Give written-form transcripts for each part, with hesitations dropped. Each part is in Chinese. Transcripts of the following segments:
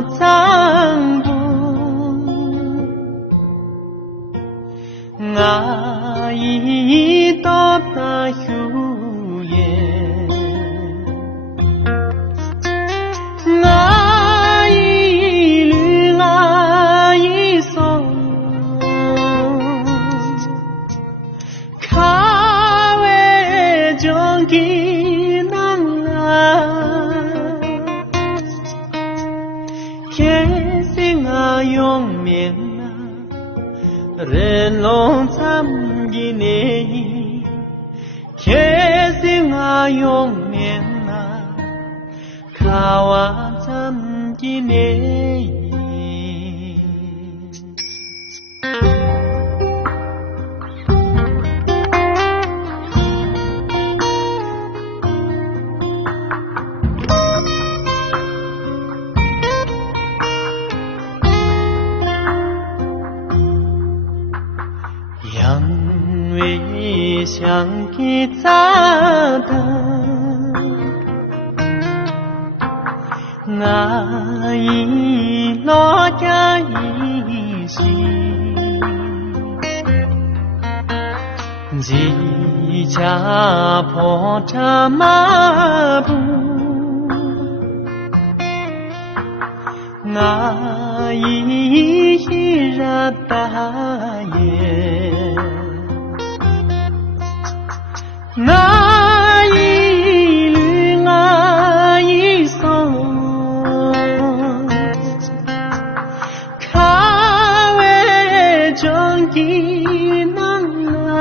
老丈夫，我已到达修耶，我已绿我已松，卡为将给能啊，天生啊永眠啊。人龙参吉内，天生啊永眠啊，卡瓦参吉内。因为想给扎的，我已落家一心，几家破茶马步，我已热大耶。我已绿我已松，卡为将给能啊，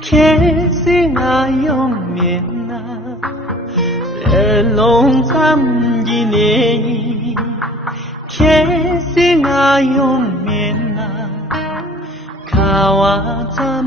天生啊永眠啊，人龙参吉内，天生啊永眠啊。卡瓦赞